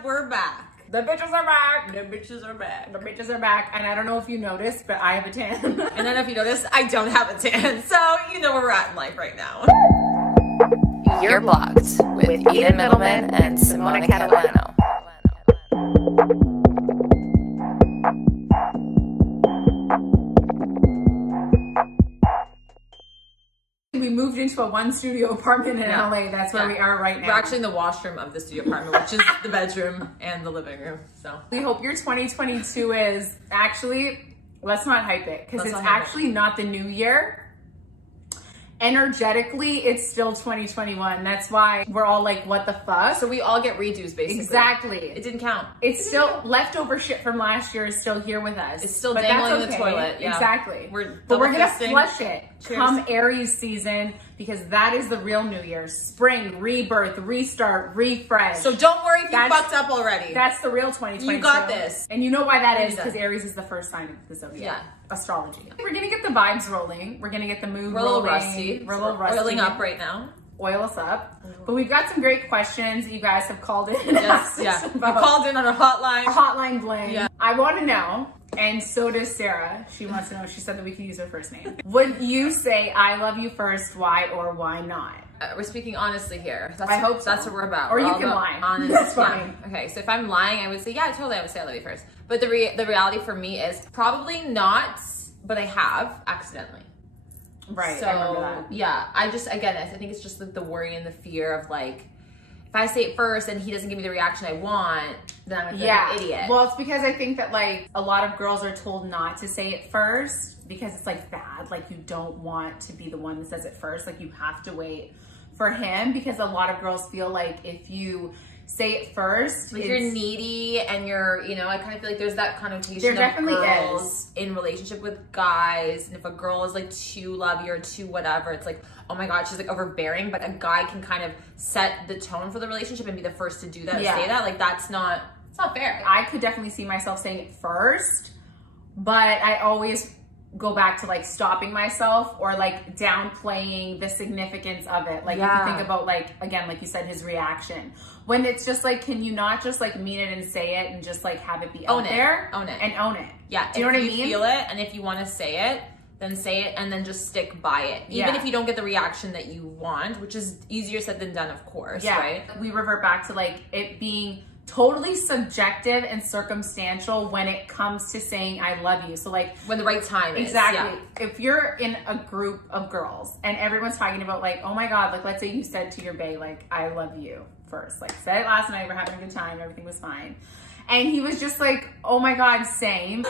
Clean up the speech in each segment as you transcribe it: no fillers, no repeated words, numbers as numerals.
And we're back. The bitches are back. The bitches are back. The bitches are back. And I don't know if you noticed, but I have a tan. And I don't know if you noticed, I don't have a tan. So you know where we're at in life right now. You're Blocked with Eden Middleman and Simona Catalano. We moved into a one studio apartment in LA. That's where we are right now. We're actually in the washroom of the studio apartment, which is the bedroom and the living room. So we hope your 2022 is actually, let's not hype it, because it's actually not the new year. Energetically, it's still 2021. That's why we're all like, what the fuck? So we all get redos, basically. Exactly. It didn't count. It's still leftover shit from last year is still here with us. It's still dangling in the toilet. Yeah. Exactly. But we're gonna flush it come Aries season, because that is the real New Year. Spring, rebirth, restart, refresh. So don't worry if you fucked up already. That's the real 2022. You got this. And you know why that is, because Aries is the first sign of the zodiac. Yeah. Astrology. We're gonna get the vibes rolling. We're gonna get the mood rolling. We're a little rusty. We're a little rusty. Oiling up right now. Oil us up. But we've got some great questions that you guys have called in. Yes, yeah. You called in on a hotline. A hotline bling. Yeah. I want to know, and so does Sarah. She wants to know, she said that we can use her first name. Would you say I love you first, why or why not? We're speaking honestly here. I hope so. That's what we're about. Or you can lie. Honest. That's fine. Yeah. Okay, so if I'm lying, I would say, yeah, totally, I would say I love you first. But the reality for me is probably not, but I have accidentally. Right, so, I remember that. Yeah, I think it's just like the worry and the fear of like, if I say it first and he doesn't give me the reaction I want, then I'm gonna feel like an idiot. Well, it's because I think that like a lot of girls are told not to say it first because it's like bad. Like you don't want to be the one that says it first. Like you have to wait for him, because a lot of girls feel like if you say it first, like you're needy and you're, you know, I kind of feel like there's that connotation there of definitely girls is in relationship with guys, and if a girl is like too lovey or too whatever, it's like, oh my god, she's like overbearing. But a guy can kind of set the tone for the relationship and be the first to do that and say that. Like it's not fair. I could definitely see myself saying it first, but I always go back to like stopping myself or like downplaying the significance of it. Like if you think about like, again, like you said, his reaction, when it's just like, can you not just like mean it and say it and just like have it be out there? Own it. And own it. Yeah. Do you know what I mean? If you feel it and if you want to say it, then say it and then just stick by it. Even if you don't get the reaction that you want, which is easier said than done, of course, right? We revert back to like it being totally subjective and circumstantial when it comes to saying I love you. So like when the right time is. Exactly. If you're in a group of girls and everyone's talking about like, oh my god, like let's say you said to your bae like I love you first, like said it last night, we're having a good time, everything was fine, and he was just like, oh my god, same.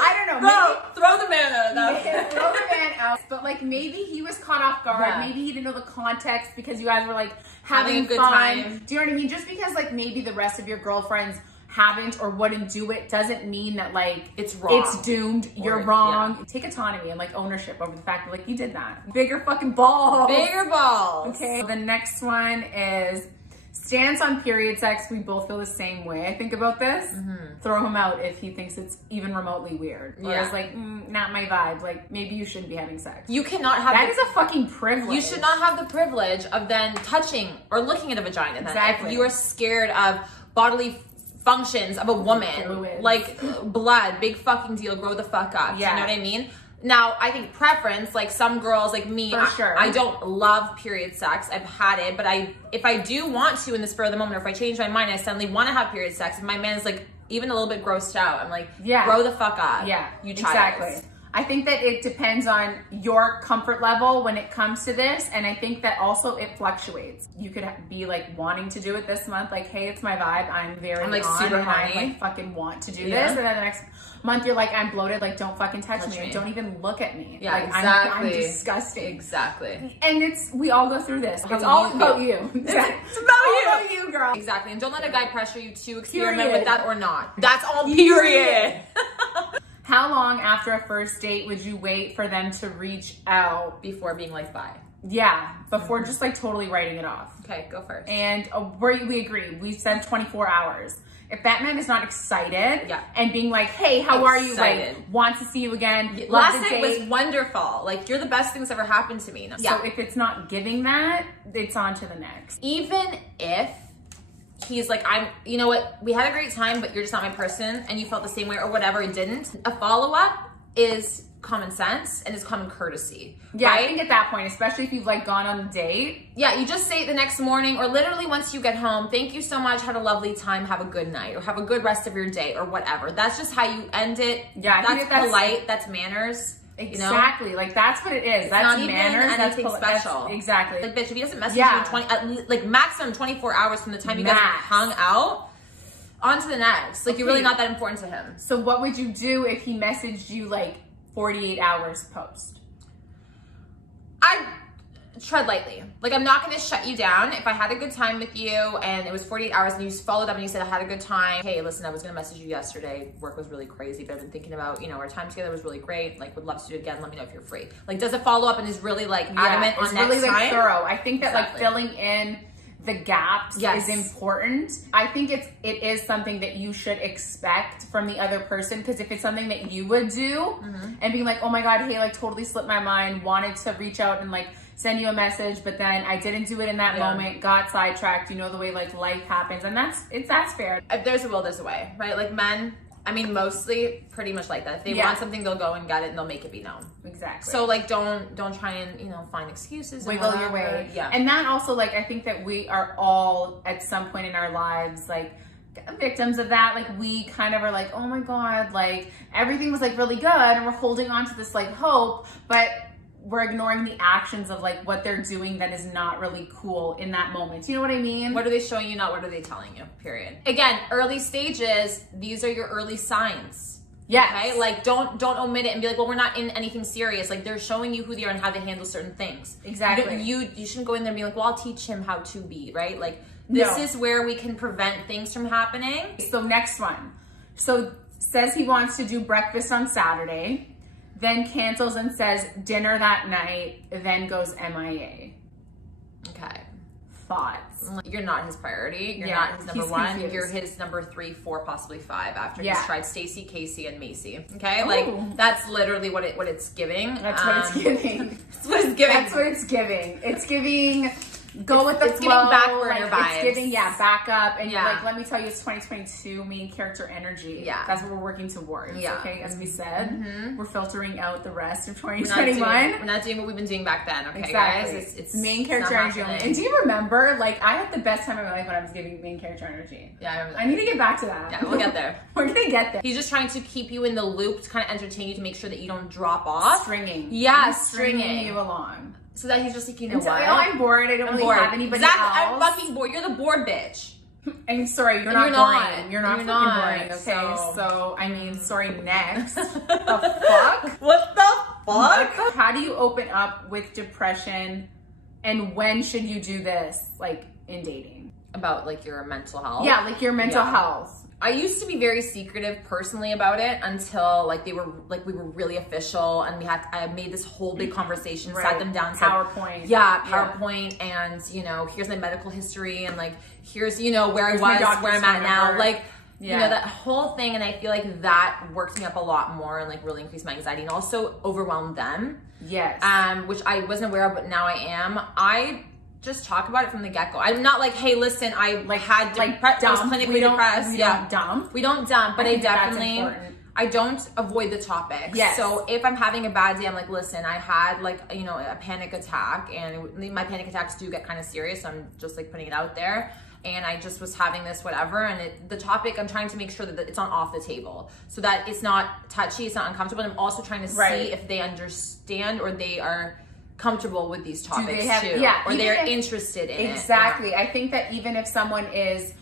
I don't know. Throw the man out. Throw the man out. But like maybe he was caught off guard. Maybe he didn't know the context because you guys were like having a good fun. time. Do you know what I mean? Just because like maybe the rest of your girlfriends haven't or wouldn't do it doesn't mean that like it's wrong. It's doomed. You're wrong. Yeah. Take autonomy and like ownership over the fact that like you did that. Bigger fucking balls. Bigger balls. Okay. The next one is stance on period sex. We both feel the same way, I think, about this. Throw him out if he thinks it's even remotely weird. Or it's like, not my vibe. Like, maybe you shouldn't be having sex. You cannot have that. Is a fucking privilege. You should not have the privilege of then touching or looking at a vagina. Exactly. If you are scared of bodily functions of a woman, fluids. Like blood, big fucking deal, grow the fuck up. Yeah. You know what I mean? Now, I think preference, like some girls like me, I don't love period sex. I've had it, but if I do want to in the spur of the moment, or if I change my mind, I suddenly want to have period sex, if my man is like even a little bit grossed out, I'm like, grow the fuck up. Yeah, you child. Exactly. I think that it depends on your comfort level when it comes to this. And I think that also it fluctuates. You could be like wanting to do it this month. Like, hey, it's my vibe. I'm like super horny. I like fucking want to do this. And then the next month you're like, I'm bloated. Like, don't fucking touch me. Don't even look at me. Yeah, like, exactly. I'm disgusting. Exactly. And we all go through this. It's all about you. It's about you, girl. Exactly. And don't let a guy pressure you to experiment with that or not. That's all, period. How long after a first date would you wait for them to reach out? Before being like, bye. Yeah, before just like totally writing it off. Okay, go first. And we agree. We said 24 hours. If that man is not excited and being like, hey, how are you? Like, wants to see you again. Last night was wonderful. Like, you're the best thing that's ever happened to me. So if it's not giving that, it's on to the next. Even if he's like, you know what, we had a great time, but you're just not my person, and you felt the same way or whatever, it didn't. A follow-up is common sense and is common courtesy. Yeah, right? I think at that point, especially if you've like gone on a date. Yeah, you just say it the next morning or literally once you get home, thank you so much, had a lovely time, have a good night, or have a good rest of your day, or whatever. That's just how you end it. Yeah, that's polite, that's manners. Exactly, you know? Like that's what it is. That's not manners. Even anything special. Exactly. Like, bitch, if he doesn't message you in like maximum 24 hours from the time you guys hung out, on to the next. Like, you're really not that important to him. So what would you do if he messaged you like 48 hours post? I'd tread lightly. Like, I'm not going to shut you down. If I had a good time with you and it was 48 hours and you followed up and you said, I had a good time. Hey, listen, I was going to message you yesterday. Work was really crazy, but I've been thinking about, you know, our time together was really great. Like, would love to do it again. Let me know if you're free. Like, does a follow up and is really like adamant on next really, like, time? thorough. I think that like filling in the gaps is important. I think it is something that you should expect from the other person, because if it's something that you would do and being like, oh my God, hey, like totally slipped my mind, wanted to reach out and like send you a message, but then I didn't do it in that moment, got sidetracked, you know, the way like life happens, and that's fair. If there's a will, there's a way, right? Like men, I mean, mostly pretty much like that. If they want something, they'll go and get it and they'll make it be known. Exactly. So like, don't try and, you know, find excuses. Wiggle your way. Yeah. And that also, like, I think that we are all at some point in our lives, like, victims of that. Like, we kind of are like, oh my God, like everything was like really good and we're holding on to this like hope, but we're ignoring the actions of like what they're doing that is not really cool in that moment. You know what I mean? What are they showing you, not what are they telling you, period. Again, early stages, these are your early signs. Yeah. Okay? Like, don't omit it and be like, well, we're not in anything serious. Like, they're showing you who they are and how they handle certain things. Exactly. You shouldn't go in there and be like, well, I'll teach him how to be, right? Like, this is where we can prevent things from happening. So next one. So says he wants to do breakfast on Saturday, then cancels and says dinner that night, then goes MIA. Okay. Thoughts? You're not his priority. You're not his number one. Confused. You're his number 3, 4, possibly 5 after he's tried Stacy, Casey, and Macy. Okay? Ooh. Like, that's literally what it's giving. That's what it's giving. That's what it's giving. That's what it's giving. It's giving... Go with the flow. It's giving back burner vibes. It's giving, back up. And like, let me tell you, it's 2022, main character energy. Yeah. That's what we're working towards. Yeah. Okay, as we said, we're filtering out the rest of 2021. We're not doing what we've been doing back then, okay, guys? It's main character energy only. And do you remember, like, I had the best time of my life when I was giving main character energy. Yeah, I remember that. I need to get back to that. Yeah, we'll get there. We're gonna get there. He's just trying to keep you in the loop, to kind of entertain you, to make sure that you don't drop off. Stringing. Yeah, stringing you along. So that he's just like, you know what? I'm bored. I don't really have anybody else. I'm fucking bored. You're the bored bitch. And sorry, you're not boring. You're not fucking boring. Okay, so I mean, sorry. Next, the fuck? What the fuck? How do you open up with depression, and when should you do this? Like in dating? About like your mental health? Yeah, like your mental health. I used to be very secretive personally about it until like we were really official, and I made this whole big conversation, sat them down, PowerPoint. PowerPoint, and you know, here's my medical history, and like here's, you know, where I was, where I'm at now, like you know, that whole thing. And I feel like that worked me up a lot more and like really increased my anxiety and also overwhelmed them. Yes. Which I wasn't aware of, but now I am. I just talk about it from the get-go. I'm not like, hey, listen, I like had like I was clinically depressed. We don't dump. We don't dump, but I definitely, I don't avoid the topic. Yes. So if I'm having a bad day, I'm like, listen, I had like, you know, a panic attack, and my panic attacks do get kind of serious. So I'm just like putting it out there. And I just was having this, whatever. And the topic, I'm trying to make sure that it's not off the table, so that it's not touchy, it's not uncomfortable. And I'm also trying to see if they understand or they are comfortable with these topics too, or they're interested in it. Exactly. I think that even if someone is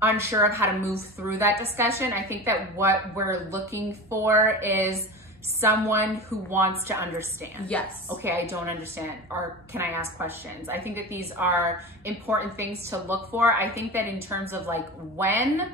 unsure of how to move through that discussion, I think that what we're looking for is someone who wants to understand. Yes. Okay, I don't understand, or can I ask questions? I think that these are important things to look for. I think that in terms of like when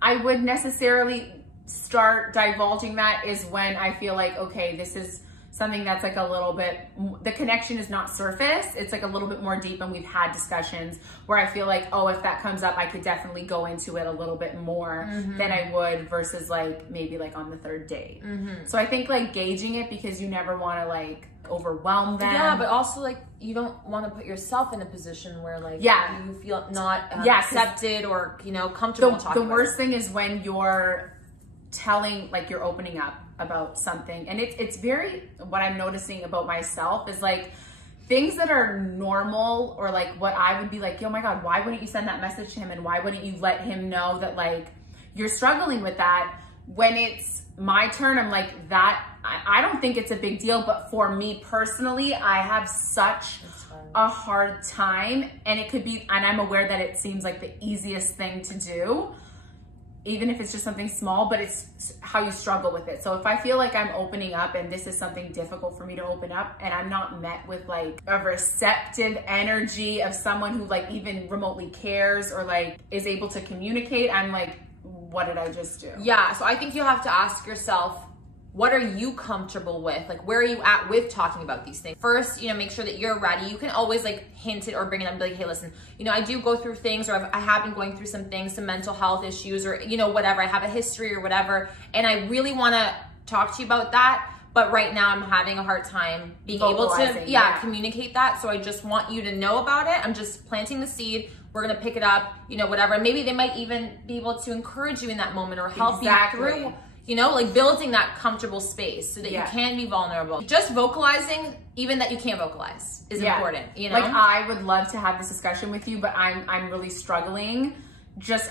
I would necessarily start divulging that is when I feel like, okay, this is something that's like a little bit, the connection is not surface, it's like a little bit more deep, and we've had discussions where I feel like, oh, if that comes up, I could definitely go into it a little bit more than I would versus like maybe like on the third date. So I think like gauging it, because you never want to like overwhelm them. Yeah, but also like you don't want to put yourself in a position where like you feel not accepted or, you know, comfortable talking The worst thing is when you're telling, like you're opening up about something, and it's very, what I'm noticing about myself is like things that are normal, or like what I would be like, oh my God, why wouldn't you send that message to him? And why wouldn't you let him know that like you're struggling with that? When it's my turn, I'm like, that, I don't think it's a big deal, but for me personally, I have such a hard time, and it could be, and I'm aware that it seems like the easiest thing to do, even if it's just something small, but it's how you struggle with it. So if I feel like I'm opening up and this is something difficult for me to open up, and I'm not met with like a receptive energy of someone who like even remotely cares or like is able to communicate, I'm like, what did I just do? Yeah, so I think you have to ask yourself, what are you comfortable with? Like, where are you at with talking about these things? First, you know, make sure that you're ready. You can always like hint it or bring it up and be like, hey, listen, you know, I do go through things, or I have been going through some things, some mental health issues, or, you know, whatever. I have a history or whatever. And I really want to talk to you about that. But right now I'm having a hard time being able to communicate that. So I just want you to know about it. I'm just planting the seed. We're going to pick it up, you know, whatever. And maybe they might even be able to encourage you in that moment or help you through, you know, like building that comfortable space so that you can be vulnerable. Just vocalizing, even that you can't vocalize, is important, you know? Like, I would love to have this discussion with you, but I'm really struggling.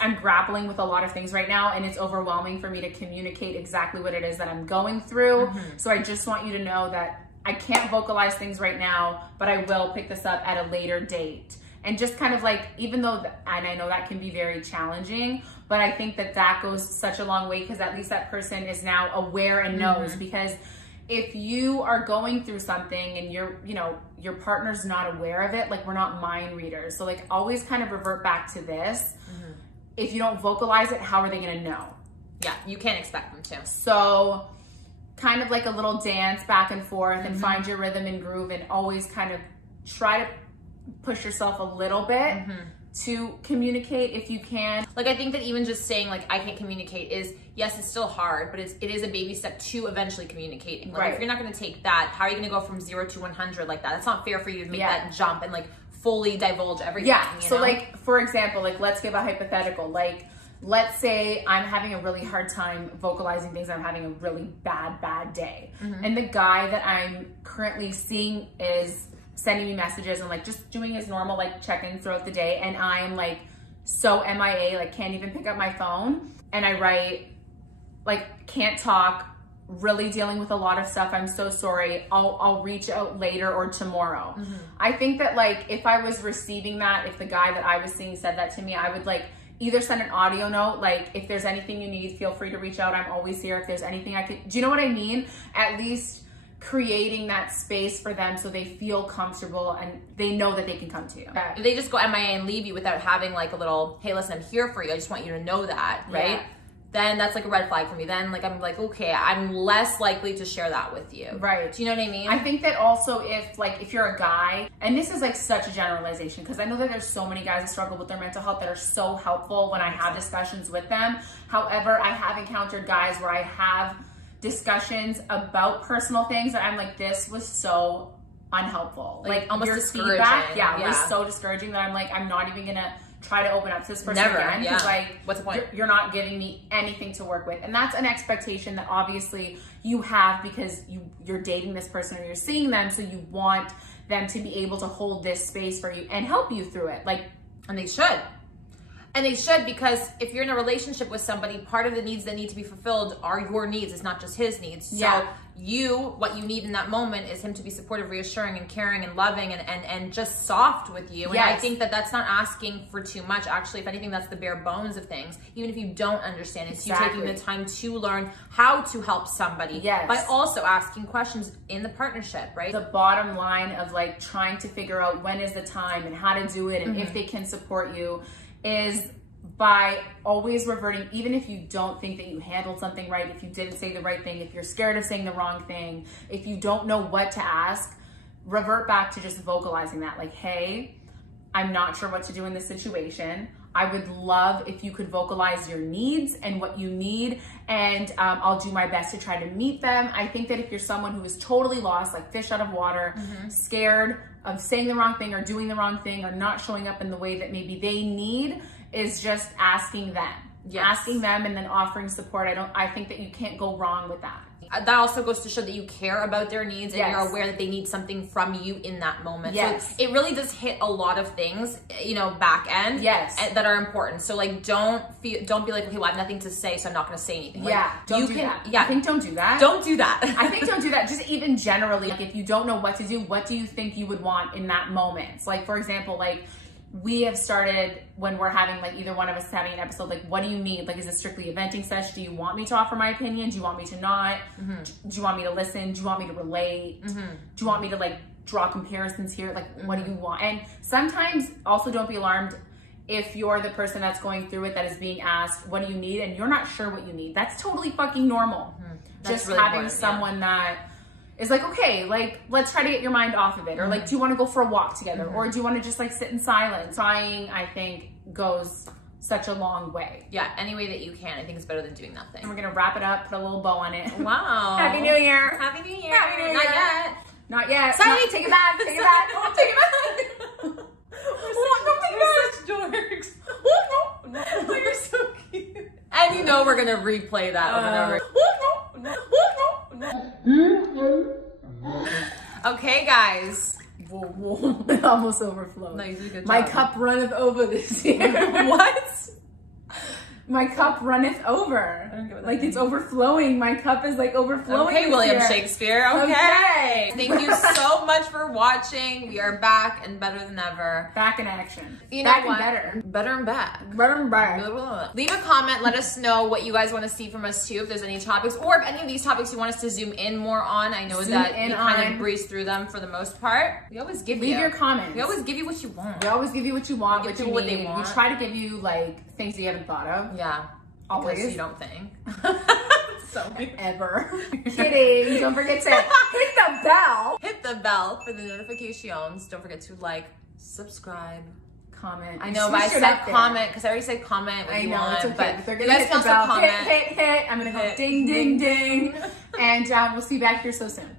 I'm grappling with a lot of things right now, and it's overwhelming for me to communicate exactly what it is that I'm going through. So I just want you to know that I can't vocalize things right now, but I will pick this up at a later date. And just kind of like, even though, and I know that can be very challenging, but I think that that goes such a long way, because at least that person is now aware and knows. Because if you are going through something and your partner's not aware of it, like, we're not mind readers. So like, always kind of revert back to this. If you don't vocalize it, how are they gonna know? Yeah, you can't expect them to. So kind of like a little dance back and forth and find your rhythm and groove, and always kind of try to push yourself a little bit to communicate if you can. Like, I think that even just saying like, I can't communicate is, yes, it's still hard, but it is a baby step to eventually communicating. Like, if you're not going to take that, how are you going to go from 0 to 100 like that? That's not fair for you to make that jump and like fully divulge everything. You so know? Like, for example, like, let's give a hypothetical. Like, let's say I'm having a really hard time vocalizing things. I'm having a really bad day. And the guy that I'm currently seeing is sending me messages and like just doing his normal like check-ins throughout the day, and I'm like so MIA, like can't even pick up my phone, and I write like, can't talk, really dealing with a lot of stuff, I'm so sorry, I'll reach out later or tomorrow. I think that like, if I was receiving that, if the guy that I was seeing said that to me, I would like either send an audio note, like, if there's anything you need, feel free to reach out, I'm always here. If there's anything I could, do you know what I mean? At least creating that space for them so they feel comfortable and they know that they can come to you. If they just go MIA and leave you without having like a little, hey, listen, I'm here for you, I just want you to know that, right? Then that's like a red flag for me. Then like, I'm like, okay, I'm less likely to share that with you. Right. Do you know what I mean? I think that also if you're a guy, and this is like such a generalization, because I know that there's so many guys that struggle with their mental health that are so helpful when I have discussions with them. However, I have encountered guys where I have discussions about personal things that I'm like, this was so unhelpful. Like almost your discouraging. Feedback, was so discouraging that I'm like, I'm not even gonna try to open up to this person again, because like, what's the point? You're not giving me anything to work with. And that's an expectation that obviously you have, because you're dating this person or you're seeing them, so you want them to be able to hold this space for you and help you through it. Like, and they should. And they should, because if you're in a relationship with somebody, part of the needs that need to be fulfilled are your needs. It's not just his needs. So what you need in that moment is him to be supportive, reassuring, and caring, and loving, and just soft with you. And I think that that's not asking for too much. Actually, if anything, that's the bare bones of things. Even if you don't understand, it's you taking the time to learn how to help somebody by also asking questions in the partnership, right? The bottom line of like trying to figure out when is the time and how to do it and if they can support you is by always reverting, even if you don't think that you handled something right, if you didn't say the right thing, if you're scared of saying the wrong thing, if you don't know what to ask, revert back to just vocalizing that, like, hey, I'm not sure what to do in this situation. I would love if you could vocalize your needs and what you need, and I'll do my best to try to meet them. I think that if you're someone who is totally lost, like fish out of water, scared of saying the wrong thing or doing the wrong thing or not showing up in the way that maybe they need, is just asking them. Asking them and then offering support. I think that you can't go wrong with that. That also goes to show that you care about their needs and you're aware that they need something from you in that moment. So it really does hit a lot of things, you know, back end that are important. So like, don't be like, okay, well, I have nothing to say, so I'm not going to say anything. Like, don't do that. I think don't do that. Don't do that. I think don't do that. Just even generally, like if you don't know what to do, what do you think you would want in that moment? Like, for example, like, we have started when we're having, like, either one of us having an episode, like, what do you need? Like, is it strictly a venting session? Do you want me to offer my opinion? Do you want me to not? Do you want me to listen? Do you want me to relate? Do you want me to, like, draw comparisons here? Like, what do you want? And sometimes also don't be alarmed if you're the person that's going through it that is being asked, what do you need? And you're not sure what you need. That's totally fucking normal. Just really having someone that is like, okay, like, let's try to get your mind off of it. Or like, do you want to go for a walk together? Or do you want to just like sit in silence? Trying, I think, goes such a long way. Yeah, any way that you can. I think it's better than doing nothing. And we're going to wrap it up, put a little bow on it. Wow. Happy New Year. Happy New Year. Happy New Year. Not yet. Not yet. Sorry, take it back. Take it back. Oh, take it back. We're such dorks. You're so cute. And you know we're going to replay that over and over. Okay, guys. Whoa. It almost overflowed. No, you did a good job. My cup runneth over this year. What? My cup runneth over. I don't get what that like means. It's overflowing. My cup is like overflowing. Okay, William here. Shakespeare. Okay. Thank you so much for watching. We are back and better than ever. Back in action. You know back what? And better. Better and back. Better and back. Leave a comment. Let us know what you guys want to see from us too. If there's any topics, or if any of these topics you want us to zoom in more on. I know that we kind of breeze through them for the most part. We always give you. Leave your comments. We always give you what you want. We always give you what you want. We what give you what need. they want. We try to give you like things that you haven't thought of. Yeah. Always. Because you don't think. So ever. Kidding. Don't forget to hit the bell. Hit the bell for the notifications. Don't forget to like, subscribe, comment. I know, but I said comment because I already said comment what you want. It's okay. But they're you gonna guys hit the can also bell. comment. Hit. I'm gonna go ding, ding, ding. And we'll see you back here so soon.